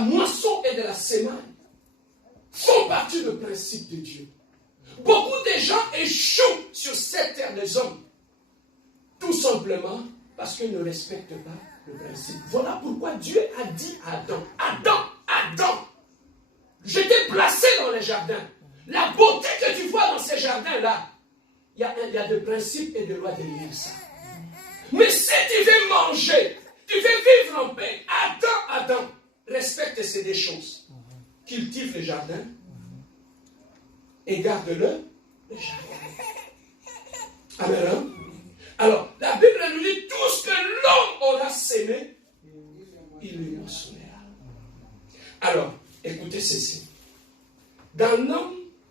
moisson et de la semaine font partie du principe de Dieu. Beaucoup de gens échouent sur cette terre des hommes, tout simplement parce qu'ils ne respectent pas le principe. Voilà pourquoi Dieu a dit à Adam, Adam, je t'ai placé dans les jardins. La beauté que tu vois dans ces jardins-là, il y a des principes et des lois derrière ça. Mais si tu veux manger, tu veux vivre en paix, Adam, respecte ces deux choses. Cultive le jardin et garde-le jardin. Amen. Alors, la Bible nous dit, tout ce que l'homme aura sémé, il le moissonnera. Alors, écoutez ceci. Dans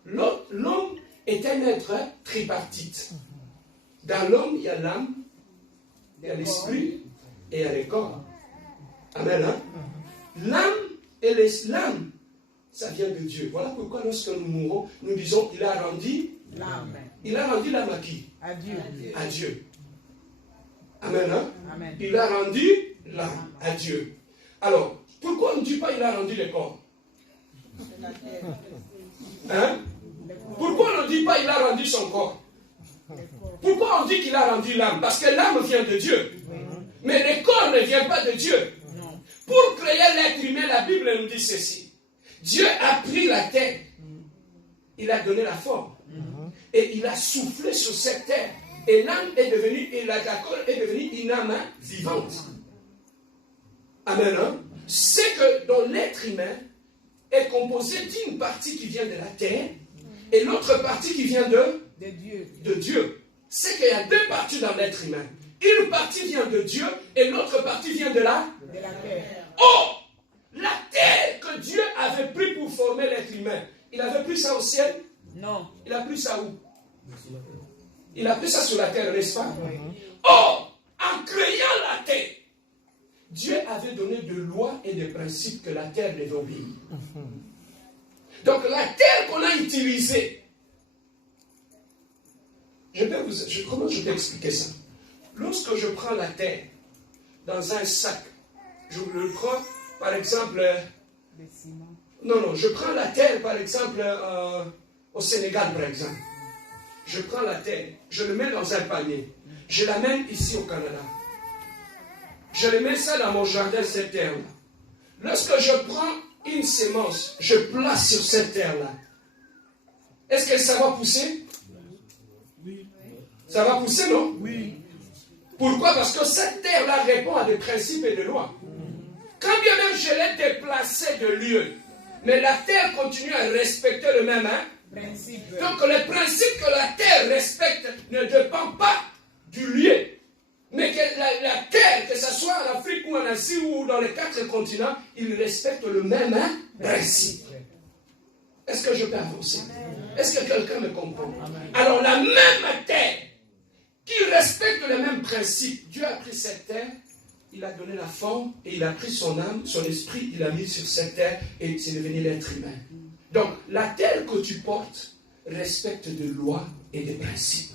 l'homme est un être tripartite. Dans l'homme, il y a l'âme, il y a l'esprit et il y a le corps. Amen. Hein? L'âme et l'âme, ça vient de Dieu. Voilà pourquoi lorsque nous mourons, nous disons, il a rendu l'âme. Il a rendu l'âme à qui? À Dieu. À Dieu. Amen. Hein? Amen. Il a rendu l'âme à Dieu. Alors, pourquoi on ne dit pas il a rendu le corps? Hein? Pourquoi on ne dit pas il a rendu son corps? Pourquoi on dit qu'il a rendu l'âme? Parce que l'âme vient de Dieu. Mais le corps ne vient pas de Dieu. Pour créer l'être humain, la Bible nous dit ceci. Dieu a pris la terre. Il a donné la forme. Et il a soufflé sur cette terre. Et l'âme est devenue, et la corps est devenue une âme vivante. Amen. Hein? C'est que dans l'être humain est composé d'une partie qui vient de la terre et l'autre partie qui vient de Dieu. C'est qu'il y a deux parties dans l'être humain. Une partie vient de Dieu et l'autre partie vient de la terre. Oh! La terre que Dieu avait pris pour former l'être humain, il avait pris ça au ciel? Non. Il a pris ça où? Il a pris ça sur la terre, n'est-ce pas? Oh! En créant la terre, Dieu avait donné des lois et des principes que la terre devait obéir. Donc la terre qu'on a utilisée, comment je peux expliquer ça? Lorsque je prends la terre dans un sac, je le prends par exemple... Non, je prends la terre par exemple au Sénégal par exemple. Je prends la terre, je le mets dans un panier, je l'amène ici au Canada. Je le mets ça dans mon jardin, cette terre-là. Lorsque je prends une sémence, je place sur cette terre-là. Est-ce que ça va pousser? Oui. Ça va pousser, non? Oui. Pourquoi? Parce que cette terre-là répond à des principes et des lois. Quand bien même je l'ai déplacé de lieu, mais la terre continue à respecter le même principe. Donc le principe que la terre respecte ne dépend pas du lieu. Mais que la terre, que ce soit en Afrique ou en Asie ou dans les 4 continents, ils respectent le même principe. Est-ce que je peux avancer? Est-ce que quelqu'un me comprend? Alors la même terre qui respecte le même principe, Dieu a pris cette terre, il a donné la forme et il a pris son âme, son esprit, il a mis sur cette terre et c'est devenu l'être humain. Donc la terre que tu portes respecte des lois et des principes.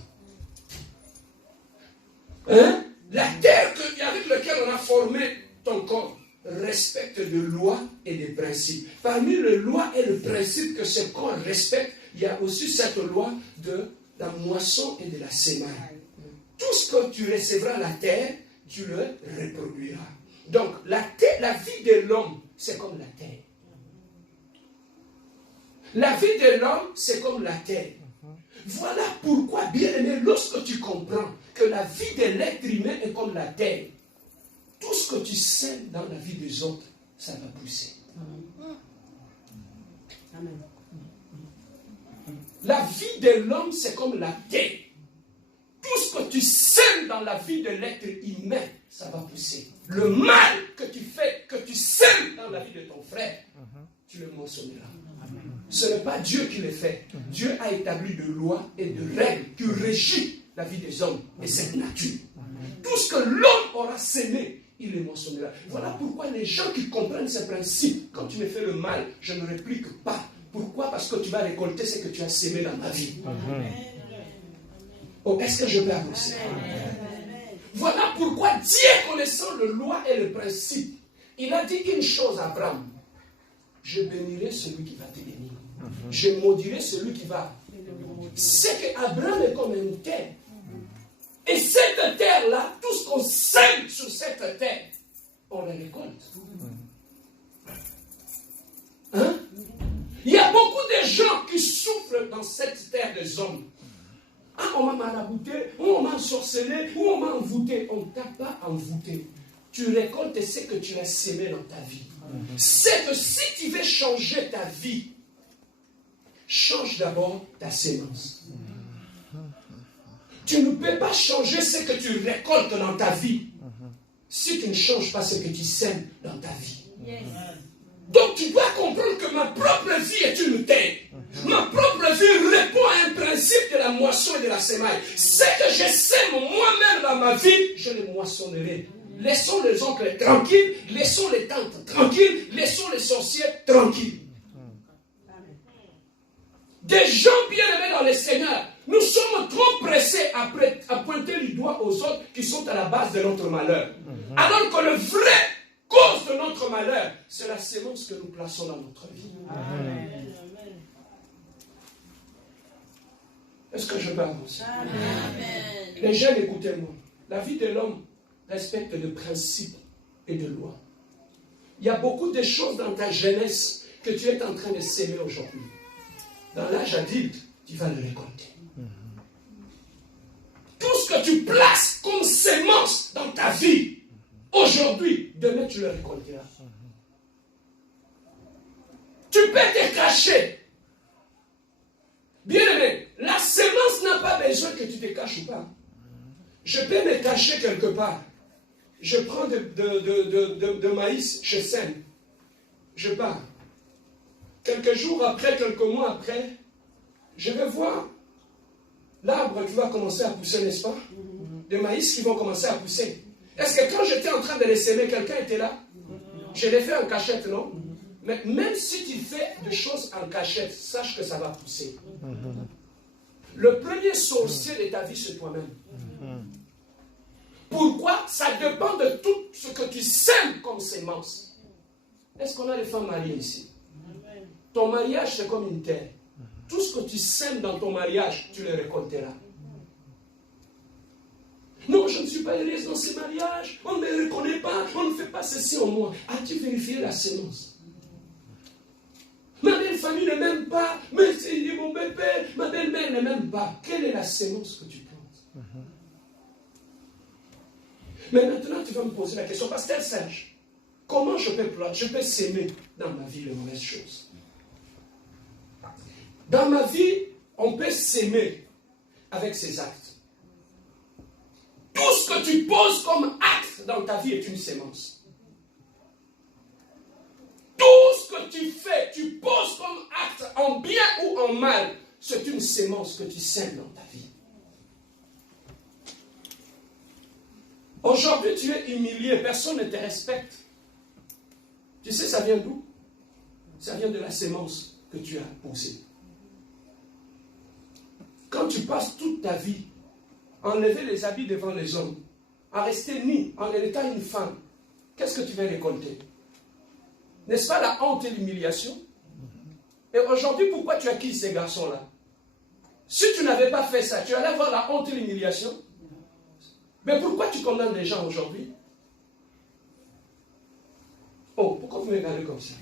Hein? La terre avec laquelle on a formé ton corps respecte des lois et des principes. Parmi les lois et les principes que ce corps respecte, il y a aussi cette loi de la moisson et de la semaine. Tout ce que tu recevras à la terre, tu le reproduiras. Donc la vie de l'homme, c'est comme la terre. La vie de l'homme, c'est comme la terre. Voilà pourquoi, bien aimé, lorsque tu comprends que la vie de l'être humain est comme la terre, tout ce que tu sèmes dans la vie des autres, ça va pousser. Amen. La vie de l'homme, c'est comme la terre. Tout ce que tu sèmes dans la vie de l'être humain, ça va pousser. Le mal que tu fais, que tu sèmes dans la vie de ton frère, tu le mentionneras. Ce n'est pas Dieu qui le fait. Dieu a établi des lois et des règles qui régissent la vie des hommes et cette nature. Tout ce que l'homme aura sémé, il le mentionnera. Voilà pourquoi les gens qui comprennent ces principes, quand tu me fais le mal, je ne réplique pas. Pourquoi? Parce que tu vas récolter ce que tu as sémé dans ma vie. Oh, est-ce que je peux avancer? Voilà pourquoi Dieu, connaissant les lois et les principes, il a dit une chose à Abraham. je bénirai celui qui va te bénir. Je maudirai celui qui va. C'est qu'Abraham est comme une terre. Et cette terre-là, tout ce qu'on sème sur cette terre, on la récolte. Hein? Il y a beaucoup de gens qui souffrent dans cette terre des hommes. Ah, on m'a marabouté, ou on m'a ensorcelé, ou on m'a envoûté. On ne t'a pas envoûté. Tu récoltes ce que tu as sémé dans ta vie. C'est que si tu veux changer ta vie, change d'abord ta sémence. Tu ne peux pas changer ce que tu récoltes dans ta vie si tu ne changes pas ce que tu sèmes dans ta vie. Donc tu dois comprendre que ma propre vie est une terre. Ma propre vie répond à un principe de la moisson et de la semaille. Ce que je sème moi-même dans ma vie, je le moissonnerai. Laissons les oncles tranquilles, laissons les tantes tranquilles, laissons les sorciers tranquilles. Des gens bien-aimés dans le Seigneur, nous sommes trop pressés à pointer du doigt aux autres qui sont à la base de notre malheur. Alors que le vrai cause de notre malheur, c'est la sémence que nous plaçons dans notre vie. Amen. Est-ce que je peux avancer? Amen. Les jeunes, écoutez-moi. La vie de l'homme respecte le principe et de loi. Il y a beaucoup de choses dans ta jeunesse que tu es en train de s'aimer aujourd'hui. Dans l'âge adulte, tu vas le récolter. Tout ce que tu places comme sémence dans ta vie, aujourd'hui, demain tu le récolteras. Tu peux te cacher. Bien aimé, la sémence n'a pas besoin que tu te caches ou pas. Je peux me cacher quelque part. Je prends de maïs, je sème. Je pars. Quelques jours après, quelques mois après, je vais voir l'arbre qui va commencer à pousser, n'est-ce pas? Des maïs qui vont commencer à pousser. Est-ce que quand j'étais en train de les semer, quelqu'un était là? Je l'ai fait en cachette, non? Mais même si tu fais des choses en cachette, sache que ça va pousser. Le premier sorcier de ta vie, c'est toi-même. Pourquoi? Ça dépend de tout ce que tu sèmes comme sémence. Est-ce qu'on a des femmes mariées ici? Ton mariage, c'est comme une terre. Tout ce que tu sèmes dans ton mariage, tu le récolteras. Non, je ne suis pas heureuse dans ce mariage. On ne me reconnaît pas. On ne fait pas ceci en moi. As-tu vérifié la sémence? Ma belle famille ne m'aime pas. Mais c'est mon bébé. Ma belle-mère ne m'aime pas. Quelle est la sémence que tu plantes? Mais maintenant, tu vas me poser la question. Pasteur Serge, comment je peux s'aimer dans ma vie les mauvaises choses? Dans ma vie, on peut s'aimer avec ses actes. Tout ce que tu poses comme acte dans ta vie est une sémence. Tout ce que tu fais, tu poses comme acte en bien ou en mal, c'est une sémence que tu sèmes dans ta vie. Aujourd'hui, tu es humilié, personne ne te respecte. Tu sais, ça vient d'où? Ça vient de la sémence que tu as posée. Quand tu passes toute ta vie à enlever les habits devant les hommes, à rester nu, en étant une femme, qu'est-ce que tu vas récolter? N'est-ce pas la honte et l'humiliation? Et aujourd'hui, pourquoi tu as quitté ces garçons-là? Si tu n'avais pas fait ça, tu allais avoir la honte et l'humiliation? Mais pourquoi tu condamnes les gens aujourd'hui? Oh, pourquoi vous me regardez comme ça?